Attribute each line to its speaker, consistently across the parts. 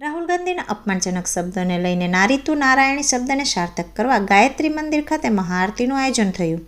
Speaker 1: રાહુલ ગાંધીના અપમાનજનક શબ્દોને લઈને નારીતુ નારાયણી શબ્દને સાર્થક કરવા ગાયત્રી મંદિર ખાતે મહાઆરતીનું આયોજન થયું.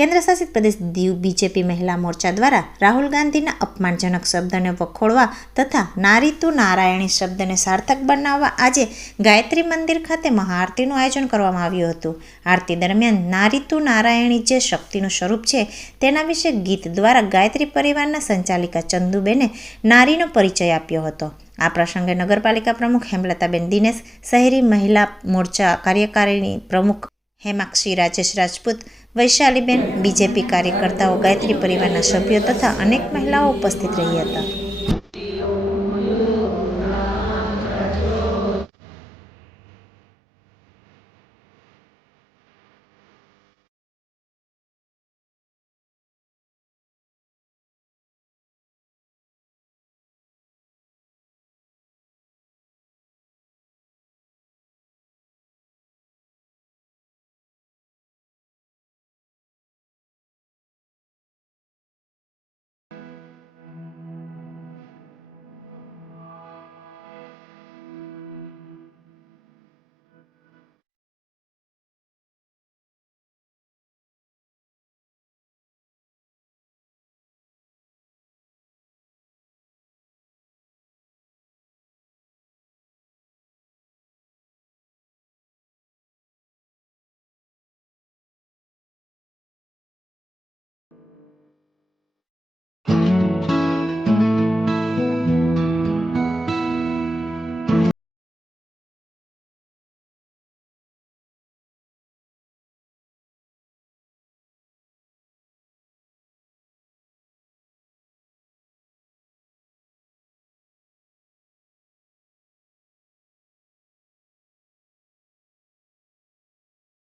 Speaker 1: કેન્દ્રશાસિત પ્રદેશ દીવ બીજેપી મહિલા મોરચા દ્વારા રાહુલ ગાંધીના અપમાનજનક શબ્દને વખોડવા તથા નારી તું નારાયણી શબ્દને સાર્થક બનાવવા આજે ગાયત્રી મંદિર ખાતે મહાઆરતીનું આયોજન કરવામાં આવ્યું હતું. આરતી દરમિયાન નારી તું નારાયણી જે શક્તિનું સ્વરૂપ છે તેના વિશે ગીત દ્વારા ગાયત્રી પરિવારના સંચાલિકા ચંદુબેને નારીનો પરિચય આપ્યો હતો. આ પ્રસંગે નગરપાલિકા પ્રમુખ હેમલતાબેન દિનેશ, શહેરી મહિલા મોરચા કાર્યકારીણી પ્રમુખ હેમાક્ષી રાજેશ રાજપૂત વૈશાલીબેન બીજેપી કાર્યકર્તાઓ ગાયત્રી પરિવારના સભ્યો તથા અનેક મહિલાઓ ઉપસ્થિત રહી હતા.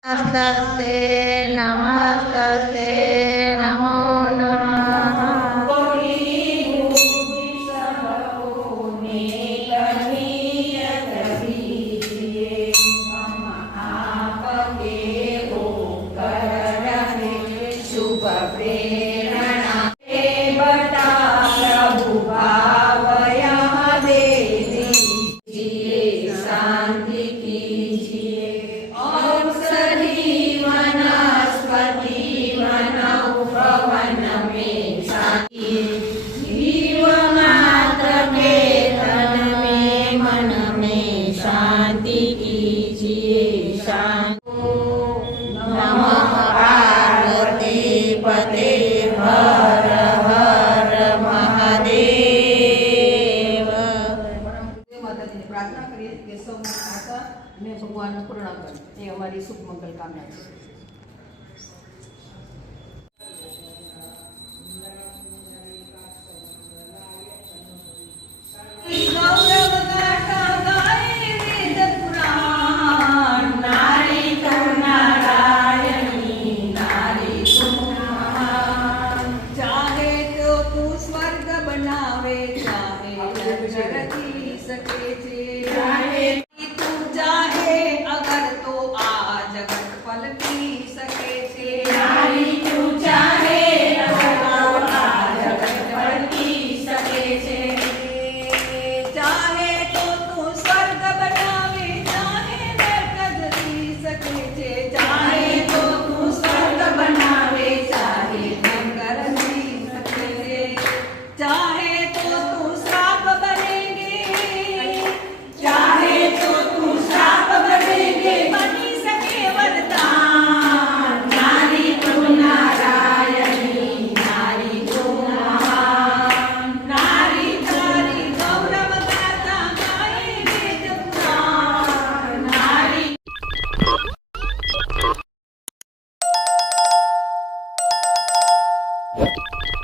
Speaker 2: আস্তে আস্তে নামাজ আস্তে કે સૌને આશા અને ભગવાન પૂર્ણ કરે એ અમારી શુભ મંગલ કામના છે सके Amen.